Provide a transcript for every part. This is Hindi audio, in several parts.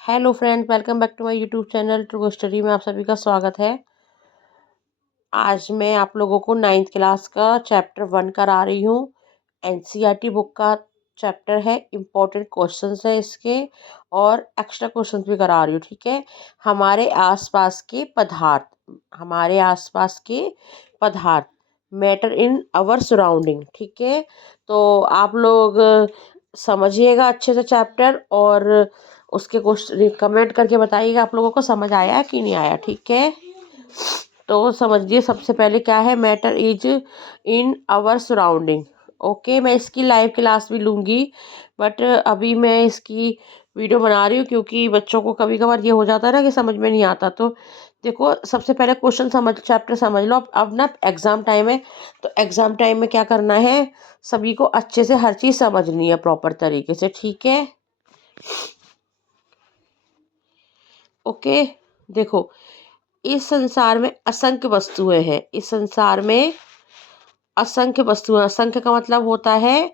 Hello friend, welcome back to my YouTube channel true study में आप सभी का स्वागत है। आज मैं आप लोगों को 9th क्लास का चैप्टर 1 करा रही हूँ। एनसीईआरटी बुक का चैप्टर है, इम्पोर्टेंट क्वेश्चंस है इसके और एक्स्ट्रा क्वेश्चंस भी करा रही हूँ। ठीक है। हमारे आसपास के पदार्थ मैटर इन आवर सराउंडिंग। ठीक है। तो आप लोग समझिएगा अच्छे से चैप्टर और उसके क्वेश्चन कमेंट करके बताइएगा आप लोगों को समझ आया कि नहीं आया। ठीक है। तो समझिए सबसे पहले क्या है, matter is in our surrounding. Okay, मैं इसकी लाइव क्लास भी लूँगी, बट अभी मैं इसकी वीडियो बना रही हूँ क्योंकि बच्चों को कभी कभार ये हो जाता है ना कि समझ में नहीं आता। तो देखो, सबसे पहले क्वेश्चन समझ, चैप्टर समझ लो। अब ना एग्ज़ाम टाइम है, तो एग्ज़ाम टाइम में क्या करना है, सभी को अच्छे से हर चीज़ समझनी है प्रॉपर तरीके से। ठीक है। ओके। देखो, इस संसार में असंख्य वस्तुएं हैं। इस संसार में असंख्य वस्तुएं, असंख्य का मतलब होता है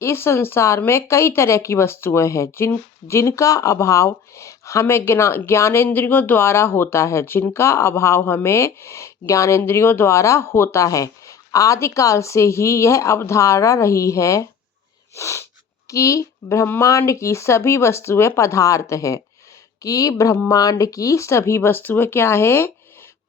इस संसार में कई तरह की वस्तुएं हैं जिनका अभाव हमें ज्ञानेंद्रियों द्वारा होता है। जिनका अभाव हमें ज्ञानेंद्रियों द्वारा होता है। आदिकाल से ही यह अवधारणा रही है कि ब्रह्मांड की सभी वस्तुएं पदार्थ हैं। कि ब्रह्मांड की सभी वस्तुएं क्या है,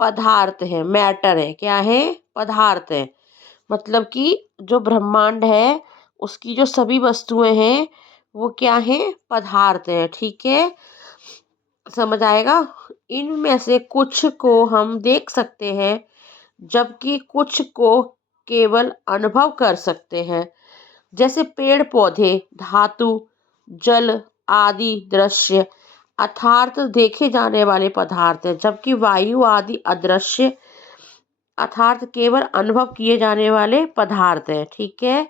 पदार्थ है, मैटर है। क्या है, पदार्थ है। मतलब कि जो ब्रह्मांड है उसकी जो सभी वस्तुएं हैं वो क्या है, पदार्थ है। ठीक है, समझ आएगा। इनमें से कुछ को हम देख सकते हैं जबकि कुछ को केवल अनुभव कर सकते हैं। जैसे पेड़ पौधे, धातु, जल आदि दृश्य अर्थात देखे जाने वाले पदार्थ हैं, जबकि वायु आदि अदृश्य अर्थात केवल अनुभव किए जाने वाले पदार्थ हैं। ठीक है।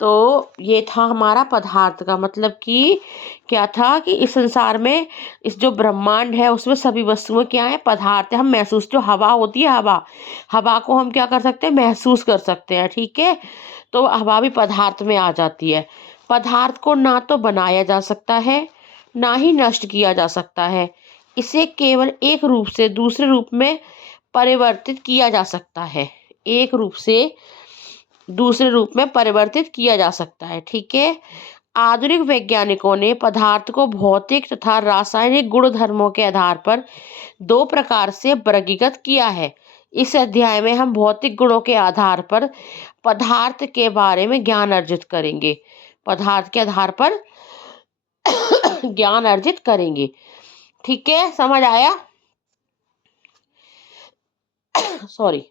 तो ये था हमारा पदार्थ का मतलब कि क्या था कि इस संसार में, इस जो ब्रह्मांड है उसमें सभी वस्तुएं क्या है, पदार्थ है। हम महसूस, जो हवा होती है, हवा को हम क्या कर सकते हैं, महसूस कर सकते हैं। ठीक है। तो हवा भी पदार्थ में आ जाती है। पदार्थ को ना तो बनाया जा सकता है, ना ही नष्ट किया जा सकता है। इसे केवल एक रूप से दूसरे रूप में परिवर्तित किया जा सकता है। एक रूप से दूसरे रूप में परिवर्तित किया जा सकता है। ठीक है। आधुनिक वैज्ञानिकों ने पदार्थ को भौतिक तथा रासायनिक गुणधर्मों के आधार पर दो प्रकार से वर्गीकृत किया है। इस अध्याय में हम भौतिक गुणों के आधार पर पदार्थ के बारे में ज्ञान अर्जित करेंगे। पदार्थ के आधार पर ज्ञान अर्जित करेंगे। ठीक है, समझ आया। सॉरी।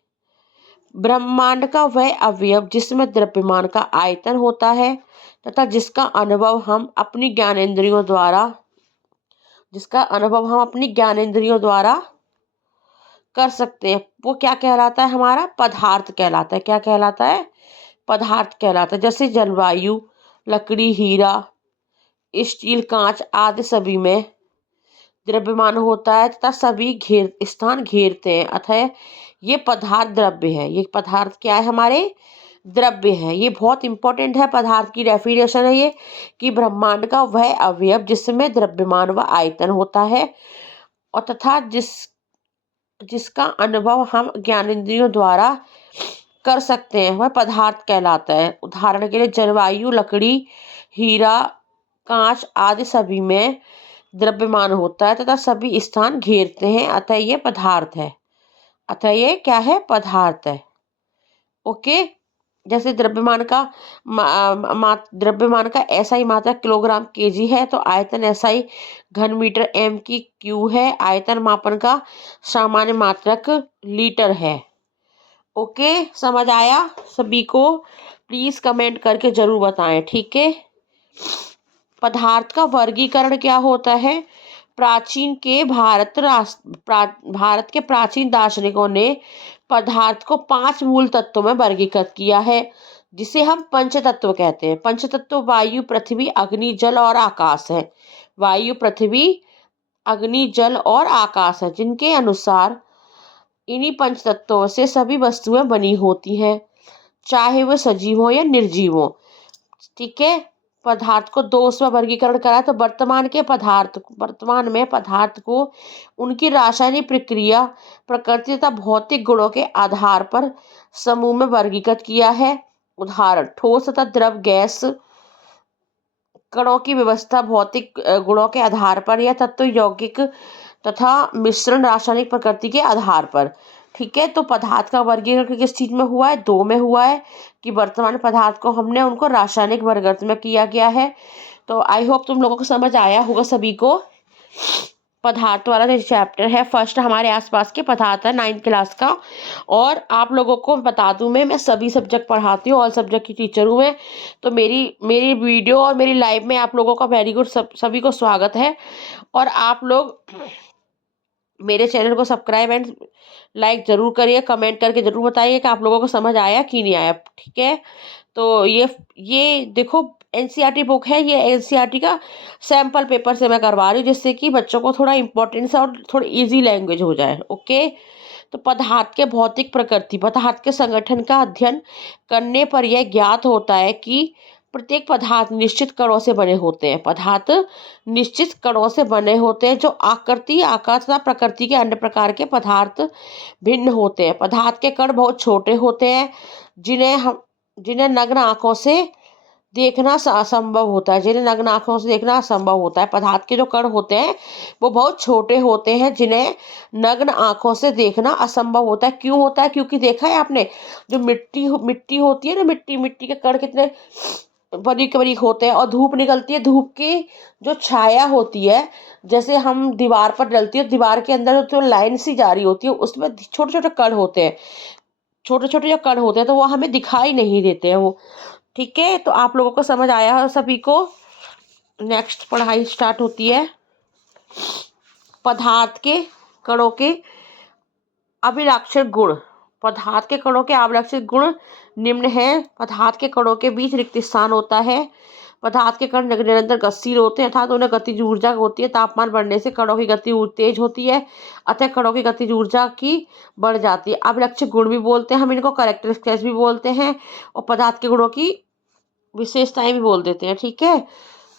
ब्रह्मांड का वह अवयव जिसमें द्रव्यमान का आयतन होता है तथा जिसका अनुभव हम अपनी ज्ञानेंद्रियों द्वारा कर सकते हैं, वो क्या कहलाता है, हमारा पदार्थ कहलाता है। क्या कहलाता है, पदार्थ कहलाता है। जैसे जलवायु, लकड़ी, हीरा, स्टील, कांच आदि सभी में द्रव्यमान होता है तथा सभी स्थान घेरते हैं, अतः ये पदार्थ द्रव्य है। ये पदार्थ क्या है, हमारे द्रव्य है। ये बहुत इंपॉर्टेंट है। पदार्थ की डेफिनेशन है ये कि ब्रह्मांड का वह अवयव जिसमें द्रव्यमान व आयतन होता है और तथा जिसका अनुभव हम ज्ञानेंद्रियों द्वारा कर सकते हैं, वह पदार्थ कहलाता है। उदाहरण के लिए जलवायु, लकड़ी, हीरा, कांच आदि सभी में द्रव्यमान होता है तथा सभी स्थान घेरते हैं, अतः ये पदार्थ है। अतः ये क्या है, पदार्थ है। ओके। जैसे द्रव्यमान का SI मात्रक किलोग्राम केजी है, तो आयतन SI घन मीटर M³ है। आयतन मापन का सामान्य मात्रक लीटर है। ओके, समझ आया सभी को। प्लीज कमेंट करके जरूर बताएं। ठीक है। पदार्थ का वर्गीकरण क्या होता है। भारत के प्राचीन दार्शनिकों ने पदार्थ को 5 मूल तत्वों में वर्गीकृत किया है, जिसे हम पंचतत्व कहते हैं। पंचतत्व वायु, पृथ्वी, अग्नि, जल और आकाश है। वायु, पृथ्वी, अग्नि, जल और आकाश है, जिनके अनुसार इन्हीं पंचतत्वों से सभी वस्तुएं बनी होती हैं, चाहे वह सजीव हो या निर्जीव हो। ठीक है। पदार्थ को दो उसमें वर्गीकरण करा है। तो वर्तमान में पदार्थ को उनकी रासायनिक प्रक्रिया, प्रकृति तथा भौतिक गुणों के आधार पर समूह में वर्गीकृत किया है। उदाहरण: ठोस तथा द्रव, गैस, कणों की व्यवस्था भौतिक गुणों के आधार पर, या तत्व यौगिक तथा मिश्रण रासायनिक प्रकृति के आधार पर। ठीक है, तो पदार्थ का वर्गीकरण किस चीज में हुआ है? दो में हुआ है, कि वर्तमान पदार्थ को हमने उनको रासायनिक वर्गीकरण में किया गया है। तो आई होप तुम लोगों को समझ आया होगा सभी को। पदार्थ वाला जो चैप्टर है, फर्स्ट हमारे आसपास के पदार्थ है 9th क्लास का। और आप लोगों को बता दूं, मैं सभी सब्जेक्ट पढ़ाती हूँ, ऑल सब्जेक्ट की टीचर हूँ मैं। तो मेरी मेरी वीडियो और मेरी लाइव में आप लोगों का वेरी गुड, सभी को स्वागत है। और आप लोग मेरे चैनल को सब्सक्राइब एंड लाइक जरूर करिए, कमेंट करके जरूर बताइए कि आप लोगों को समझ आया कि नहीं आया। ठीक है, तो ये देखो एनसीईआरटी बुक है, ये एनसीईआरटी का सैंपल पेपर से मैं करवा रही हूँ, जिससे कि बच्चों को थोड़ा इंपॉर्टेंस और थोड़ी इजी लैंग्वेज हो जाए। ओके, तो पदार्थ के भौतिक प्रकृति, पदार्थ के संगठन का अध्ययन करने पर यह ज्ञात होता है कि प्रत्येक पदार्थ निश्चित कणों से बने होते हैं। पदार्थ निश्चित कणों से बने होते हैं, जो आकृति, आकार तथा प्रकृति के अन्य प्रकार के पदार्थ भिन्न होते हैं। पदार्थ के कण बहुत छोटे होते हैं, जिन्हें नग्न आंखों से देखना असंभव होता है, जिन्हें नग्न आंखों से देखना असंभव होता है। पदार्थ के जो कण होते हैं वो बहुत छोटे होते हैं, जिन्हें नग्न आंखों से देखना असंभव होता है। क्यों होता है? क्योंकि देखा है आपने, जो मिट्टी होती है ना, मिट्टी के कण कितने बारीक बारीक होते हैं, और धूप निकलती है, धूप की जो छाया होती है, जैसे हम दीवार पर डलती है, दीवार के अंदर जो लाइन सी जा रही होती है, उसमें छोटे छोटे कण होते हैं, छोटे छोटे जो कण होते हैं, तो वो हमें दिखाई नहीं देते हैं वो। ठीक है, तो आप लोगों को समझ आया है सभी को। नेक्स्ट पढ़ाई स्टार्ट होती है। पदार्थ के कणों के अभिलाक्षक गुण। पदार्थ के कणों के अभिलाक्षक गुण निम्न हैं। पदार्थ के कणों के बीच रिक्त स्थान होता है। पदार्थ के कण निरंतर गतिशील होते हैं, अर्थात उन्हें गतिज ऊर्जा होती है। तापमान बढ़ने से कणों की गति तेज होती है, अतः कणों की गतिज ऊर्जा की बढ़ जाती है। अभिलक्षक गुण भी बोलते हैं हम इनको, कैरेक्टरिस्टिक्स भी बोलते हैं, और पदार्थ के गुणों की विशेषताएं भी बोल देते हैं। ठीक है,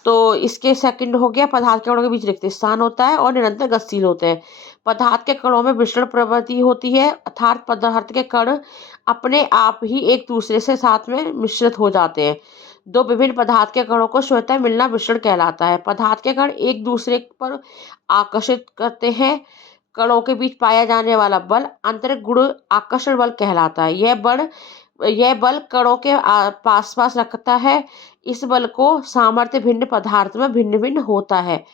तो इसके सेकंड हो गया, पदार्थ के कणों के बीच रिक्त स्थान होता है और निरंतर गतिशील होते हैं। पदार्थ के कणों में विसरण प्रवृत्ति होती है, अर्थात पदार्थ के कण अपने आप ही एक दूसरे से साथ में मिश्रित हो जाते हैं। दो विभिन्न पदार्थ के कणों को स्वतः मिलना विसरण कहलाता है। पदार्थ के कण एक दूसरे पर आकर्षित करते हैं। कणों के बीच पाया जाने वाला बल आंतरिक गुण आकर्षण बल कहलाता है। यह बल कणों के पास पास रखता है। इस बल को सामर्थ्य भिन्न पदार्थ में भिन्न भिन्न होता है।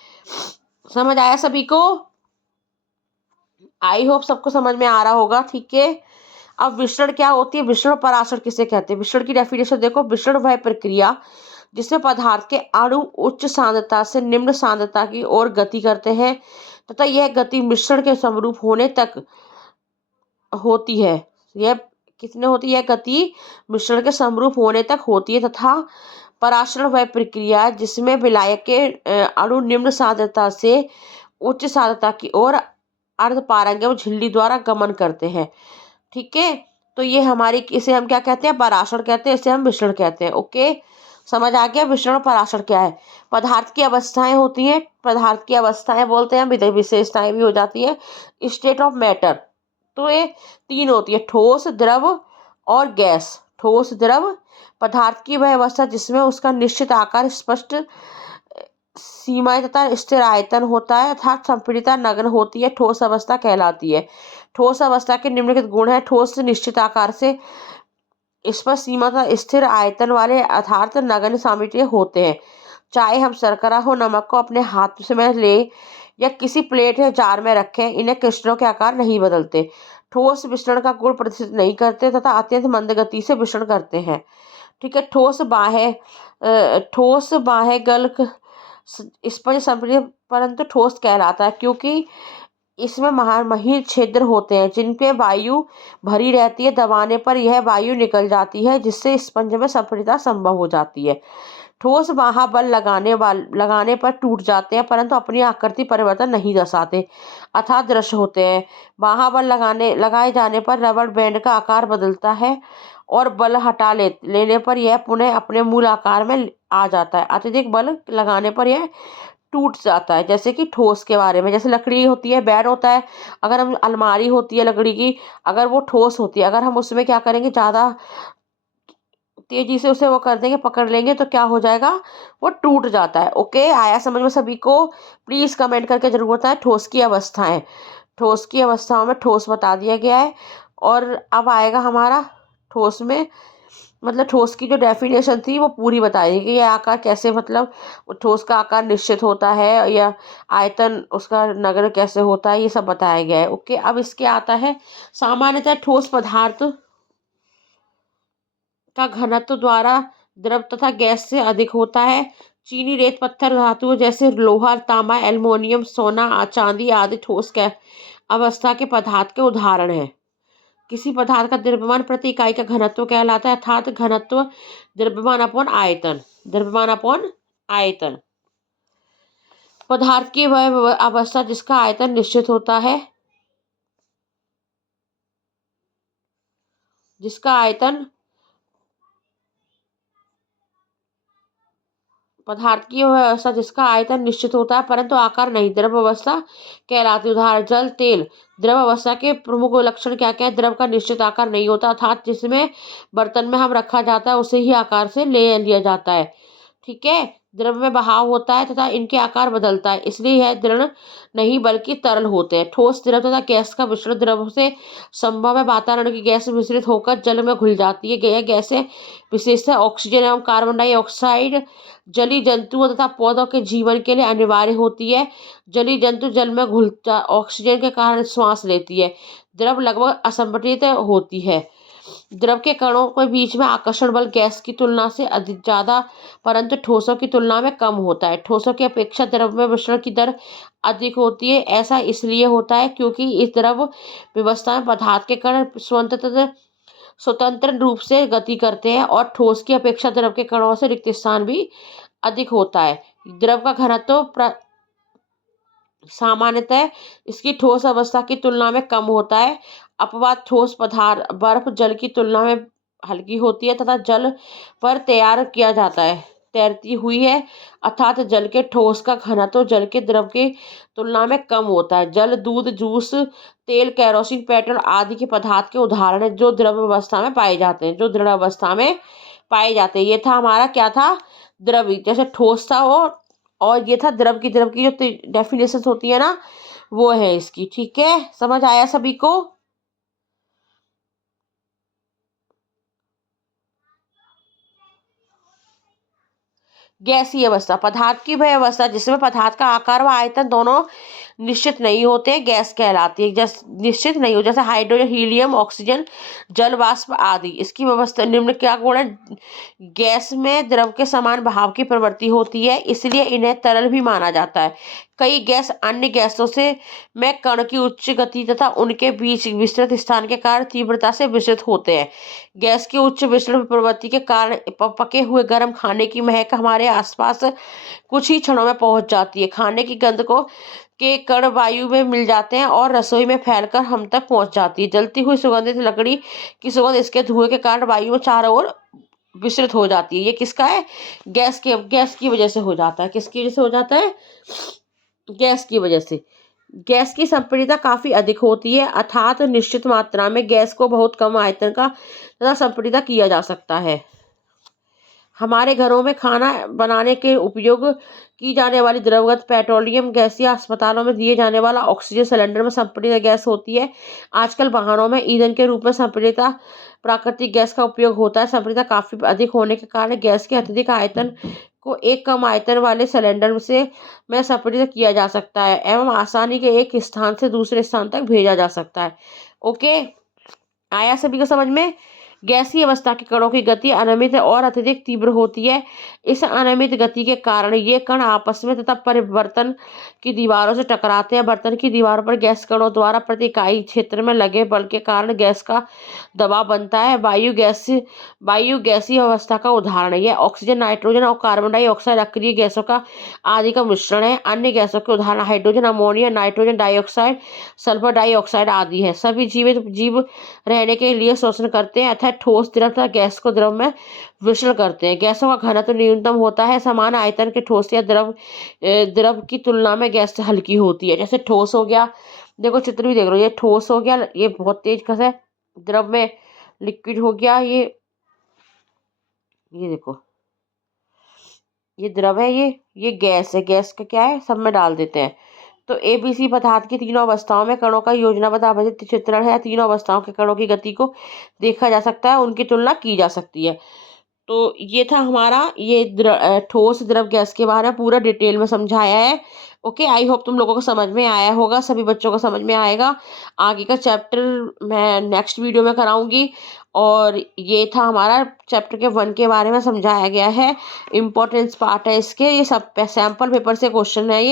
समझ आया सभी को? आई होप सबको समझ में आ रहा होगा। ठीक है, अब विसरण क्या होती है? विसरण परासरण किसे कहते हैं? विसरण की डेफिनेशन देखो, विसरण वह प्रक्रिया जिसमें पदार्थ के अणु उच्च सांद्रता से निम्न सांद्रता की ओर गति करते हैं तथा यह गति मिश्रण के समरूप होने तक होती है। यह कितने होती है? गति मिश्रण के समरूप होने तक होती है। तथा परासरण वह प्रक्रिया जिसमें विलायक के अणु निम्न सांद्रता से उच्च सांद्रता की ओर अर्धपारंगम झिल्ली द्वारा गमन करते हैं। ठीक है, तो ये हमारी, इसे हम क्या कहते हैं? परासरण कहते हैं, इसे हम मिश्रण कहते हैं। ओके, समझ आ गया विसरण और परासरण क्या है? पदार्थ की अवस्थाएं होती हैं, पदार्थ की अवस्थाएं बोलते हैं, विशेषताएं भी हो जाती है। स्टेट ऑफ मैटर, तो ये तीन होती है, ठोस, द्रव और गैस। ठोस, द्रव, पदार्थ की वह अवस्था जिसमें उसका निश्चित आकार, स्पष्ट सीमाएं तथा स्थिर आयतन होता है, अर्थात संपीड़िता नग्न होती है, ठोस अवस्था कहलाती है। ठोस अवस्था के निम्नलिखित गुण है। ठोस निश्चित आकार से स्पष्ट सीमा तथा स्थिर आयतन वाले, अर्थात नगण्य सामर्थ्य होते हैं। चाहे हम शर्करा हो नमक को अपने हाथ से में ले या किसी प्लेट या जार में रखें, इन्हें क्रिस्टलों के आकार नहीं बदलते। ठोस विसरण का गुण प्रदर्शित नहीं करते तथा अत्यंत मंद गति से विसरण करते हैं। ठीक है, ठोस बाह्य गल स्पंज संपीड़ित परंतु ठोस कहलाता है, क्योंकि इसमें महीन छिद्र होते हैं जिनपे वायु भरी रहती है। दबाने पर यह वायु निकल जाती है, जिससे स्पंज में संपीड़ितता संभव हो जाती है। ठोस महाबल लगाने पर टूट जाते हैं, परंतु अपनी आकृति परिवर्तन नहीं दर्शाते, अर्थात दृश्य होते हैं। महाबल लगाए जाने पर रबड़ बैंड का आकार बदलता है और बल हटा लेने पर यह पुनः अपने मूल आकार में आ जाता है। अत्यधिक बल लगाने पर यह टूट जाता है। जैसे कि ठोस के बारे में, जैसे लकड़ी होती है, बेड होता है, अगर हम अलमारी होती है लकड़ी की, अगर वो ठोस होती है, अगर हम उसमें क्या करेंगे, ज़्यादा तेजी से उसे वो कर देंगे, पकड़ लेंगे, तो क्या हो जाएगा, वो टूट जाता है। ओके, आया समझ में सभी को? प्लीज कमेंट करके जरूर बताएं। ठोस की अवस्थाएं, ठोस की अवस्थाओं में ठोस बता दिया गया है। और अब आएगा हमारा ठोस में, मतलब ठोस की जो डेफिनेशन थी वो पूरी बताई कि यह आकार कैसे, मतलब ठोस का आकार निश्चित होता है या आयतन उसका नगर कैसे होता है, ये सब बताया गया है। ओके, अब इसके आता है सामान्यतः ठोस पदार्थ का घनत्व द्वारा द्रव तथा गैस से अधिक होता है। चीनी, रेत, पत्थर, धातुओं जैसे लोहा, तांबा, एल्युमिनियम, सोना, चांदी आदि ठोस के अवस्था के पदार्थ के उदाहरण हैं। किसी पदार्थ का द्रव्यमान प्रति इकाई का घनत्व कहलाता है, अर्थात घनत्व द्रव्यमान अपॉन आयतन, द्रव्यमान अपॉन आयतन। पदार्थ की वह अवस्था जिसका आयतन निश्चित होता है, जिसका आयतन, पदार्थ की वह अवस्था जिसका आयतन निश्चित होता है परंतु आकार नहीं, द्रव अवस्था कहलाती है। उदाहरण जल, तेल। द्रव अवस्था के प्रमुख लक्षण क्या क्या है? द्रव का निश्चित आकार नहीं होता, अर्थात जिसमें बर्तन में हम रखा जाता है उसे ही आकार से ले लिया जाता है। ठीक है, द्रव में बहाव होता है तथा इनके आकार बदलता है, इसलिए यह दृढ़ नहीं बल्कि तरल होते हैं। ठोस, द्रव तथा गैस का मिश्रण द्रव से संभव है। वातावरण की गैस मिश्रित होकर जल में घुल जाती है। यह गैसें विशेषतः ऑक्सीजन एवं कार्बन डाइऑक्साइड जलीय जंतुओं तथा पौधों के जीवन के लिए अनिवार्य होती है। जलीय जंतु जल में घुलता ऑक्सीजन के कारण श्वास लेती है। द्रव लगभग असंगठित होती है। द्रव के कणों के बीच में आकर्षण बल गैस की तुलना से अधिक ज़्यादा परंतु ठोसों की तुलना में कम होता है। ठोसों की अपेक्षा द्रव में मिश्रण की दर अधिक होती है। ऐसा इसलिए होता है क्योंकि इस द्रव व्यवस्था में पदार्थ के कण स्वतंत्र रूप से गति करते हैं और ठोस की अपेक्षा द्रव के कणों से रिक्त स्थान भी अधिक होता है। द्रव का घनत्व सामान्यतः इसकी ठोस अवस्था की तुलना में कम होता है। अपवाद ठोस पदार्थ बर्फ जल की तुलना में हल्की होती है तथा जल पर तैयार किया जाता है, तैरती हुई है, अर्थात जल के ठोस का घनत्व जल के द्रव की तुलना में कम होता है। जल, दूध, जूस, तेल, केरोसिन, पेट्रोल आदि के पदार्थ के उदाहरण है जो द्रव अवस्था में पाए जाते हैं, जो दृढ़ अवस्था में पाए जाते हैं। ये था हमारा क्या था, द्रव, जैसे ठोस था वो, और ये था द्रव की, द्रव की जो डेफिनेशन होती है ना वो है इसकी। ठीक है, समझ आया सभी को? गैसीय अवस्था, पदार्थ की वह अवस्था जिसमें पदार्थ का आकार व आयतन दोनों निश्चित नहीं होते, गैस कहलाती है। निश्चित नहीं हो, जैसे हाइड्रोजन, हीलियम, ऑक्सीजन, जल वाष्प आदि। इसकी व्यवस्था निम्न क्या गुण है? गैस में द्रव के समान बहाव की प्रवृत्ति होती है, इसलिए इन्हें तरल भी माना जाता है। कई गैस अन्य गैसों से में कण की उच्च गति तथा उनके बीच विस्तृत स्थान के कारण तीव्रता से विस्तृत होते हैं। गैस की उच्च विचलन प्रवृत्ति के कारण पके हुए गर्म खाने की महक हमारे आसपास कुछ ही क्षणों में पहुंच जाती है। खाने की गंध को के कण वायु में मिल जाते हैं और रसोई में फैलकर हम तक पहुंच जाती है। जलती हुई सुगंधित लकड़ी की सुगंध इसके धुएं के कारण वायु में चारों ओर विस्तृत हो जाती है। ये किसका है? गैस की वजह से हो जाता है। किसकी वजह से हो जाता है? गैस की वजह से। गैस की संपीड़ितता काफी अधिक होती है, अर्थात निश्चित मात्रा में गैस को बहुत कम आयतन का तथा संपीड़ित किया जा सकता है। हमारे घरों में खाना बनाने के उपयोग की जाने वाली द्रवगत पेट्रोलियम गैस या अस्पतालों में दिए जाने वाला ऑक्सीजन सिलेंडर में संपीड़ित गैस होती है। आजकल वाहनों में ईंधन के रूप में संपीड़ित प्राकृतिक गैस का उपयोग होता है। संपीड़ितता काफी अधिक होने के कारण गैस के अत्यधिक आयतन को एक कम आयतन वाले सिलेंडर से में संपीड़ित किया जा सकता है एवं आसानी के एक स्थान से दूसरे स्थान तक भेजा जा सकता है। ओके, आया सभी को समझ में? गैसीय अवस्था के कणों की गति अनियमित और अत्यधिक तीव्र होती है। इस अनियमित गति के कारण ये कण आपस में तथा बर्तन की दीवारों से टकराते हैं। बर्तन की दीवारों पर गैस कणों द्वारा प्रति इकाई क्षेत्र में लगे बल के कारण गैस का दबाव बनता है। वायु गैसीय अवस्था का उदाहरण है। यह ऑक्सीजन, नाइट्रोजन और कार्बन डाइऑक्साइड अक्रिय गैसों का आदि का मिश्रण है। अन्य गैसों के उदाहरण hydrogen, ammonia, nitrogen dioxide, sulphur dioxide आदि है। सभी जीवित जीव रहने के लिए शोषण करते हैं अतः है ठोस द्रव तथा गैस को द्रव में विसरण करते हैं। गैसों का घनत्व न्यूनतम होता है, समान आयतन के ठोस या द्रव की तुलना में गैस से हल्की होती है। जैसे ठोस हो गया, देखो चित्र भी देख लो, ये ठोस हो गया, ये बहुत तेज कस है, द्रव में लिक्विड हो गया, ये देखो ये द्रव है, ये गैस है, गैस का क्या है, सब में डाल देते हैं। तो एबीसी पदार्थ की तीनों अवस्थाओं में कणों का योजनाबद्ध आवर्धित चित्रण है। तीनों अवस्थाओं के कणों की गति को देखा जा सकता है, उनकी तुलना की जा सकती है। तो ये था हमारा ये ठोस द्रव गैस के बारे में पूरा डिटेल में समझाया है। ओके, आई होप तुम लोगों को समझ में आया होगा, सभी बच्चों को समझ में आएगा। आगे का चैप्टर मैं नेक्स्ट वीडियो में कराऊंगी। और ये था हमारा चैप्टर के 1 के बारे में समझाया गया है। इम्पोर्टेंस पार्ट है इसके, ये सब सैम्पल पेपर से क्वेश्चन है।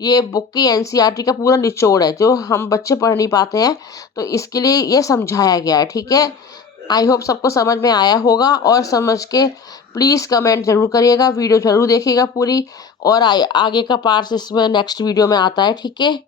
ये बुक की एनसीईआरटी का पूरा निचोड़ है, जो हम बच्चे पढ़ नहीं पाते हैं, तो इसके लिए ये समझाया गया है। ठीक है, आई होप सबको समझ में आया होगा। और समझ के प्लीज़ कमेंट ज़रूर करिएगा, वीडियो ज़रूर देखिएगा पूरी। और आगे का पार्ट इसमें नेक्स्ट वीडियो में आता है। ठीक है।